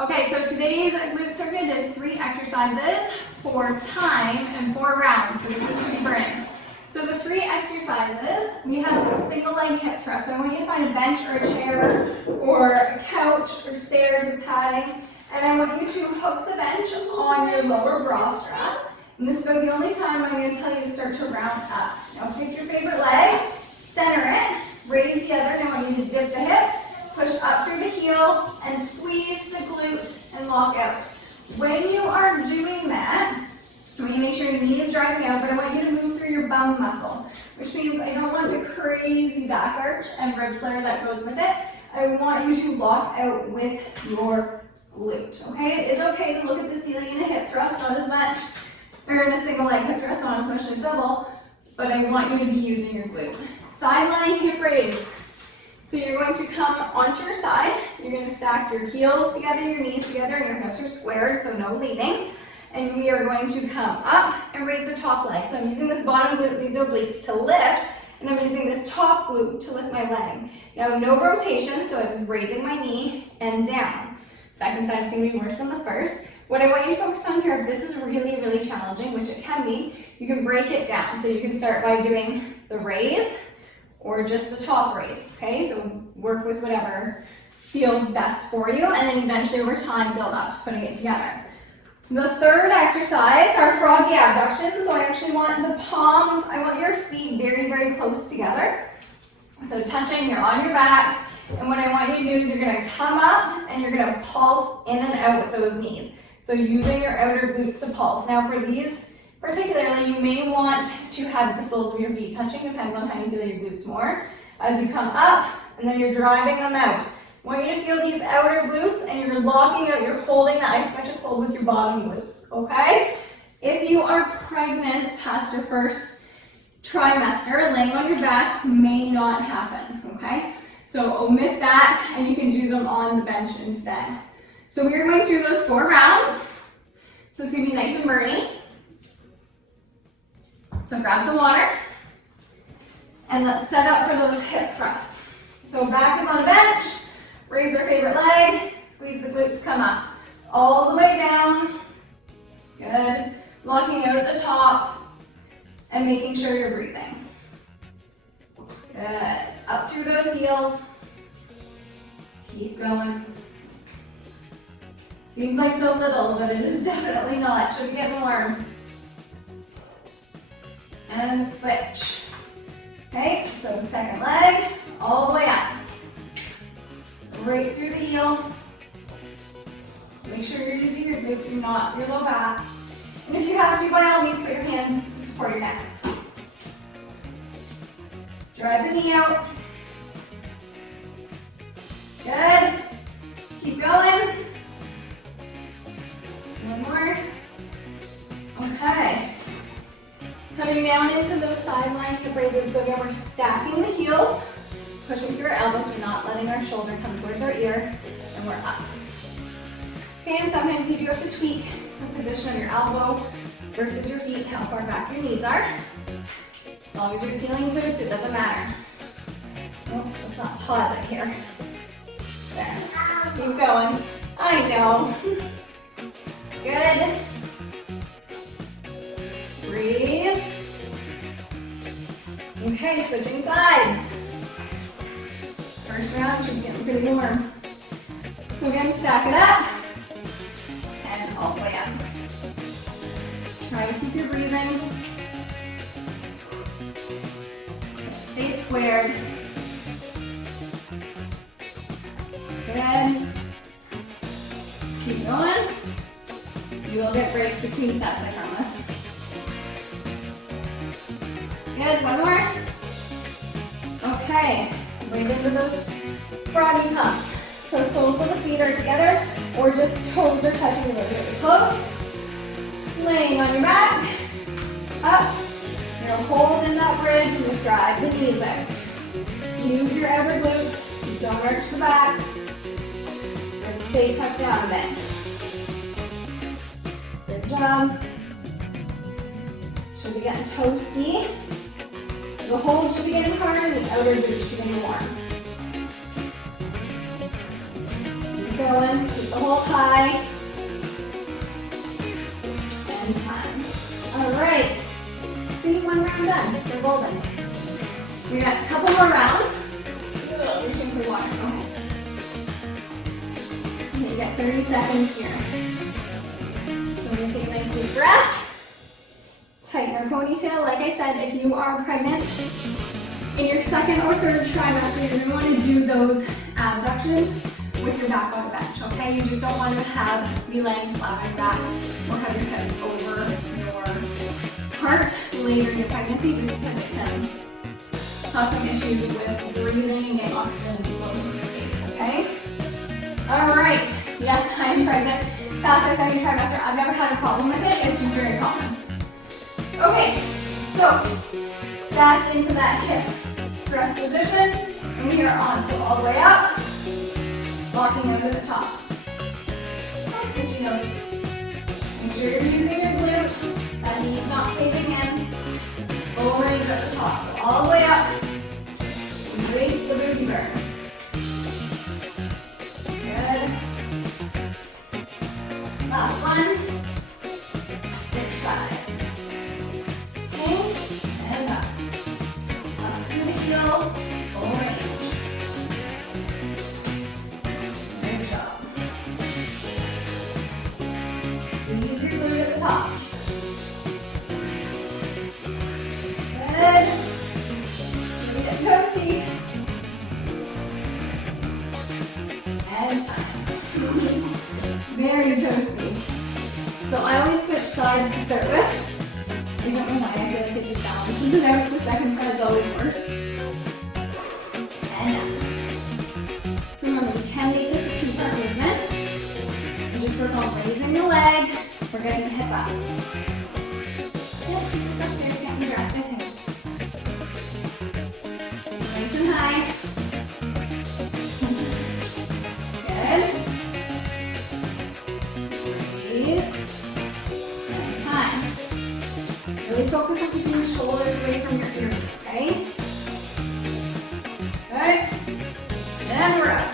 Okay, so today's glute circuit is 3 exercises for time and 4 rounds. So this should be burning. So the 3 exercises, we have single leg hip thrust. So I want you to find a bench or a chair or a couch or stairs with padding. And I want you to hook the bench on your lower bra strap. And this is about the only time I'm going to tell you to start to round up. Now pick your favorite leg, center it, raise the other. Now I want you to dip the hips, push up through the heel, and squeeze the glute and lock out. When you are doing that, I want you to make sure your knee is driving out, but I want you to move through your bum muscle, which means I don't want the crazy back arch and rib flare that goes with it. I want you to lock out with your glute, okay? It is okay to look at the ceiling in a hip thrust, not as much, or in a single leg hip thrust, not as much in a double, but I want you to be using your glute. Sideline hip raise. So you're going to come onto your side, you're going to stack your heels together, your knees together, and your hips are squared, so no leaning. And we are going to come up and raise the top leg. So I'm using this bottom glute, these obliques to lift, and I'm using this top glute to lift my leg. Now no rotation, so I'm just raising my knee and down. Second side's going to be worse than the first. What I want you to focus on here, if this is really, really challenging, which it can be, you can break it down. So you can start by doing the raise, or just the top raise, okay? So work with whatever feels best for you, and then eventually over time build up to putting it together. The third exercise are froggy abductions. So I actually want the palms, I want your feet very, very close together. So touching, you're on your back, and what I want you to do is you're gonna come up and you're gonna pulse in and out with those knees. So using your outer glutes to pulse. Now for these, particularly, you may want to have the soles of your feet touching, depends on how you feel your glutes more. As you come up, and then you're driving them out. I want you to feel these outer glutes, and you're locking out, you're holding the isometric hold with your bottom glutes, okay? If you are pregnant past your first trimester, laying on your back may not happen, okay? So omit that, and you can do them on the bench instead. So we're going through those 4 rounds. So it's gonna be nice and burny. So grab some water, and let's set up for those hip thrusts. So back is on a bench, raise our favorite leg, squeeze the glutes, come up. All the way down, good. Locking out at the top, and making sure you're breathing. Good, up through those heels. Keep going. Seems like so little, but it is definitely not. Should be getting warm. And switch. Okay, so second leg, all the way up. Right through the heel. Make sure you're using your glute, not your low back. And if you have to, by all means, put your hands to support your neck. Drive the knee out. Good. Keep going. One more. Okay. Coming down into those sideline hip raises. So again, we're stacking the heels, pushing through our elbows. We're not letting our shoulder come towards our ear, and we're up. Okay, and sometimes you do have to tweak the position of your elbow versus your feet, how far back your knees are. As long as you're feeling glutes, it doesn't matter. Oh, let's not pause it here. There. Keep going. I know. Good. Breathe. Okay, switching sides. First round should be getting pretty warm. So again, stack it up, and all the way up. Try to keep your breathing. Stay squared. Good. Keep going. You will get breaks between sets, I promise. Good, one more. Okay, bring into those froggy pumps. So soles of the feet are together, or just toes are touching really, really close. Laying on your back, up. You're holding that bridge and just drive the knees out. Use your outer glutes, don't arch the back, and stay tucked down a bit. Good job. Should be getting toasty. The hold should be getting harder, and the outer glute should be getting warm. Keep going. Keep the hold high. And time. All right. See, one round done. They're golden. We got a couple more rounds. Reaching for water. Okay. You got 30 seconds here. So we're going to take a nice deep breath. Tighten our ponytail. Like I said, if you are pregnant in your second or third trimester, you're going to want to do those abductions with your back on the bench, okay? You just don't want to be laying flat on your back or have your hips over your heart later in your pregnancy, just because it can cause some issues with breathing and getting oxygen and flow through your feet, okay? All right, yes, I am pregnant. Past my second trimester, I've never had a problem with it. It's just very common. Okay, so back into that hip thrust position, and we are on. So all the way up, walking over the top. Itchy nose. Make sure you're using your glute. That knee's not caving in. Lowering at the top. So all the way up. Embrace the booty burn. Good. Last one. Switch sides. Okay. And up. Up through the heel. Full range. Good job. Squeeze your glute at the top. Good. Really get toasty. And time. Very toasty. So I always switch sides to start with. I don't know why, I feel like it just balances it out. The second side is always worse. And up. So remember, we can make this a two-part movement. You just work on raising the leg. We're getting the hip up. Yeah, she's just upstairs getting dressed, I think. Nice and high. Good. Breathe. And time. Really focus on keeping your shoulders away from your ears, okay? Good. And we're up.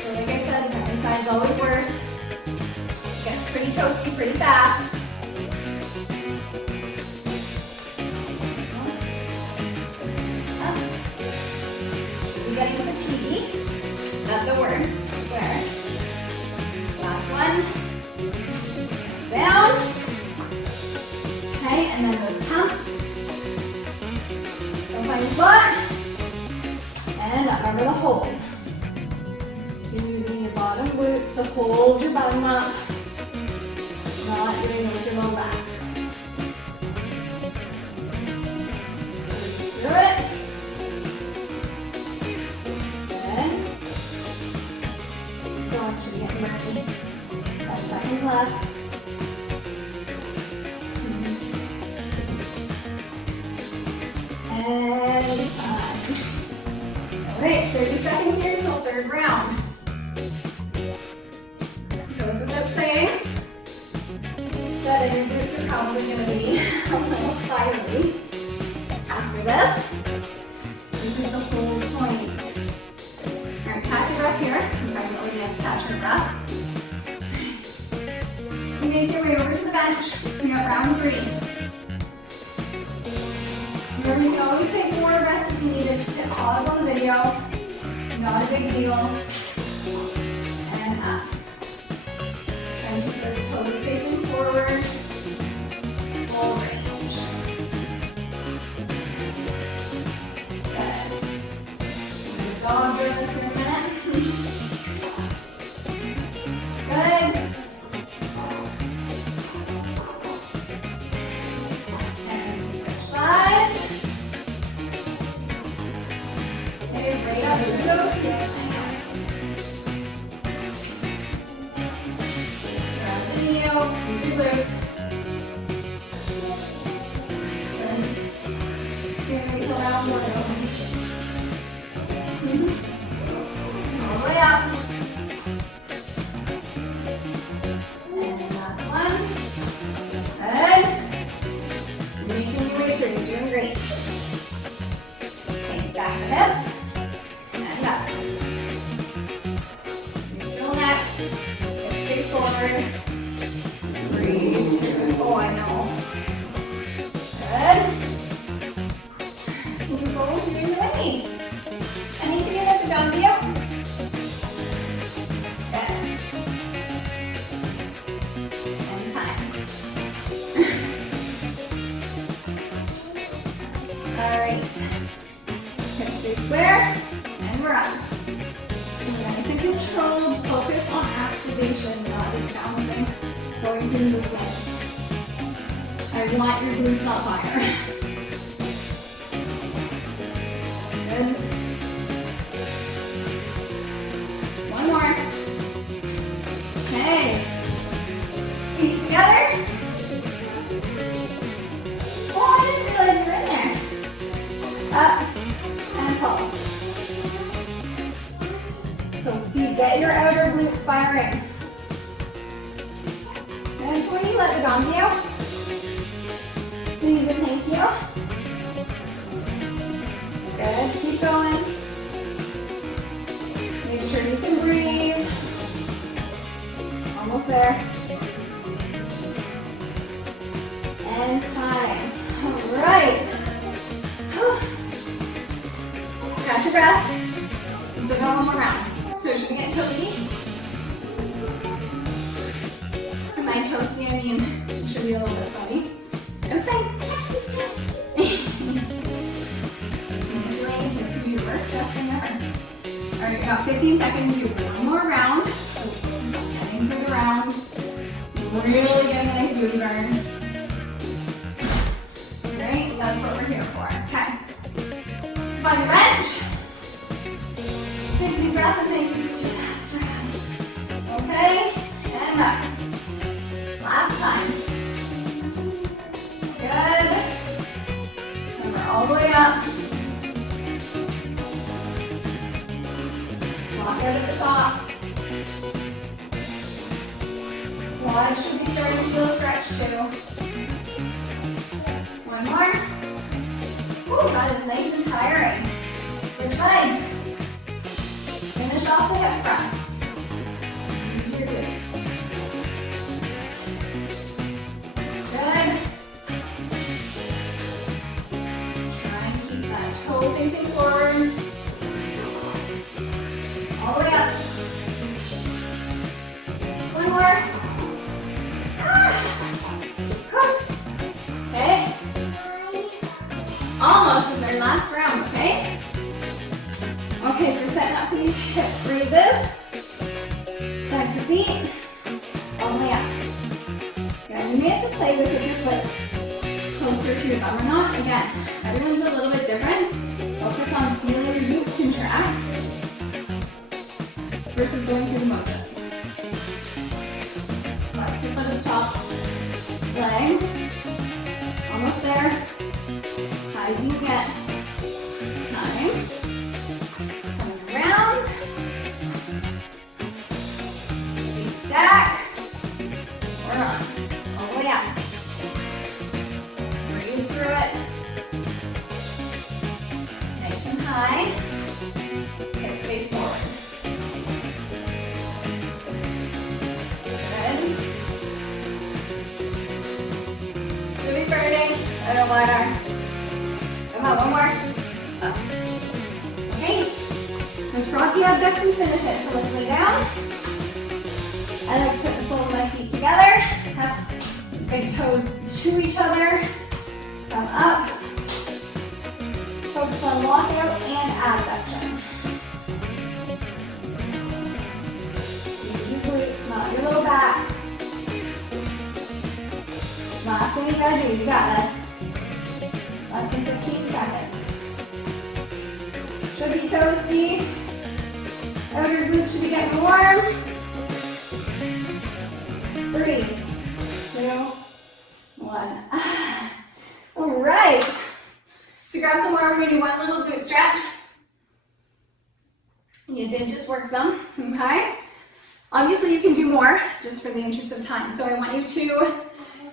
So like I said, second side is always worse. Gets pretty toasty pretty fast. We're getting with a T. That's a word, I swear. Last one. Down. Okay, and then those pumps. Don't find your butt. And up, remember the hold. You're using your bottom glutes to hold your bottom up. Not doing it with your low back. Do it. Good. Don't you get murky. 7 seconds left. And time. Alright, 30 seconds here until third round. Goes without saying that your glutes are probably going to be a little fiery after this, which is the whole point. Alright, catch your breath here. I'm definitely going to catch your breath. You make your way over to the bench. You're at round 3. Remember, you can always take more rest if you need it. Just hit pause on the video. Not a big deal. And up. And keep those toes facing forward. Full range. Good. Good dog doing this for a minute. Good. And switch sides. Okay, right up through those hips. Grab the heel, use your glutes. Good. Here we go around one over. All the way up. And last one. Good. Making your way through. You're doing great. Okay, stack the hips. And up. Neutral neck. Hip space forward. Breathe. Oh, I know. Good. Can you go through the knee? Anything at the down view? Good. And time. All right. Hips stay square and run. Nice and controlled. Focus on activation, not bouncing, going through movements. I want your glutes on fire. Good. One more. Okay. Feet together. Oh, I didn't realize you were in there. Up and pulse. So feet, get your outer glutes firing. And 20, let the gong be out. Please and thank you. Good, keep going. Make sure you can breathe. Almost there. And time. All right. Catch your breath. Still got one more round. So should we get toasty? By toasty, I mean, should be a little bit sweaty. Outside. It's gonna be your best thing ever. All right, we got 15 seconds. You do one more round. So getting through the round. Really getting a nice booty burn. Great, that's what we're here for. Okay. On your bench. Take a deep breath and thank you, sister. Last round. Okay, and up. Last time. Good. And we're all the way up. Walk out at the top. Quads should be starting to feel stretched too. One more. Ooh, that is nice and tiring. Switch sides. Finish off the hip press. Use your glutes. Good. Try and keep that toe facing forward. All the way up. One more. Okay. Almost is our last round, okay? Okay, so we're setting up for these hip raises. Stack your feet. All the way up. Okay, you may have to play with your splits closer to your bum or not. Again, everyone's a little bit different. Focus on feeling your glutes contract versus going through the motions. Let's flip on the top leg. Almost there. High as you can get. Time. Coming around. Feet stack. We're on. All the way up. Breathe through it. Nice and high. Hips face forward. Good. Should be burning. I don't mind our. Come on, one more. Up. Okay. Those froggy abductions finish it. So let's lay down. I like to put the soles of my feet together. Have big toes to each other. Come up. Focus on lockout and abduction. Use your glutes, not your low back. Last thing you gotta do, you got this. Less than 15 seconds. Should be toasty. Outer glute should be getting warm. 3, 2, 1. All right. So grab some more. We're going to do one little glute stretch. You did just work them, okay? Obviously you can do more just for the interest of time. So I want you to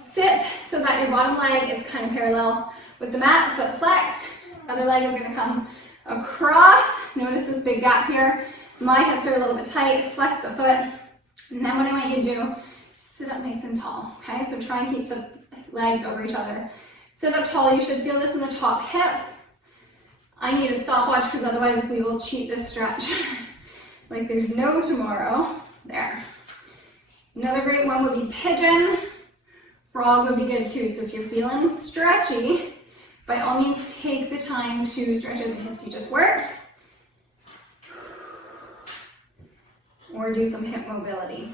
sit so that your bottom leg is kind of parallel with the mat, foot flex. Other leg is going to come across. Notice this big gap here. My hips are a little bit tight. Flex the foot. And then what I want you to do, sit up nice and tall, okay? So try and keep the legs over each other. Sit up tall, you should feel this in the top hip. I need a stopwatch because otherwise we will cheat this stretch like there's no tomorrow. There. Another great one would be pigeon. Frog would be good too. So if you're feeling stretchy, by all means take the time to stretch out the hips you just worked. Or do some hip mobility.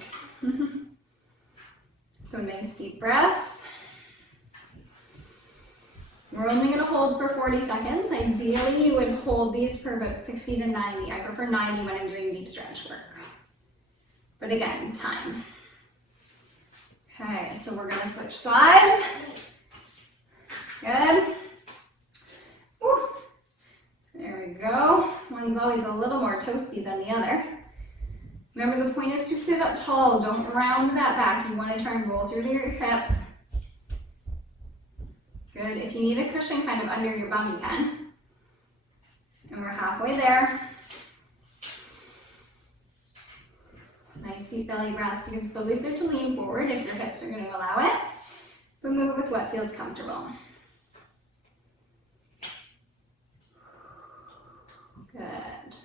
So nice deep breaths. We're only going to hold for 40 seconds. Ideally, you would hold these for about 60 to 90. I prefer 90 when I'm doing deep stretch work. But again, time. Okay, so we're going to switch sides. Good. Woo. There we go. One's always a little more toasty than the other. Remember, the point is to sit up tall. Don't round that back. You want to try and roll through your hips. Good. If you need a cushion kind of under your bum, you can. And we're halfway there. Nice deep belly breaths. You can slowly start to lean forward if your hips are going to allow it, but move with what feels comfortable. Good.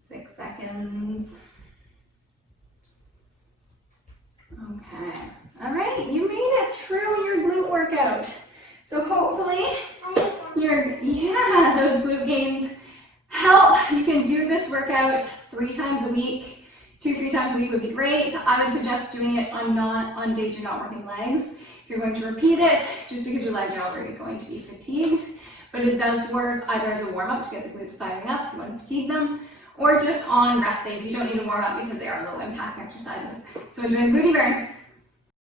6 seconds. Okay. All right. You made it through your glute workout. So hopefully those glute gains help. You can do this workout 3 times a week. 2-3 times a week would be great. I would suggest doing it on days you're not working legs. If you're going to repeat it, just because your legs are already going to be fatigued, but it does work either as a warm-up to get the glutes firing up if you want to fatigue them, or just on rest days. You don't need to warm up because they are low impact exercises. So enjoy the booty burn.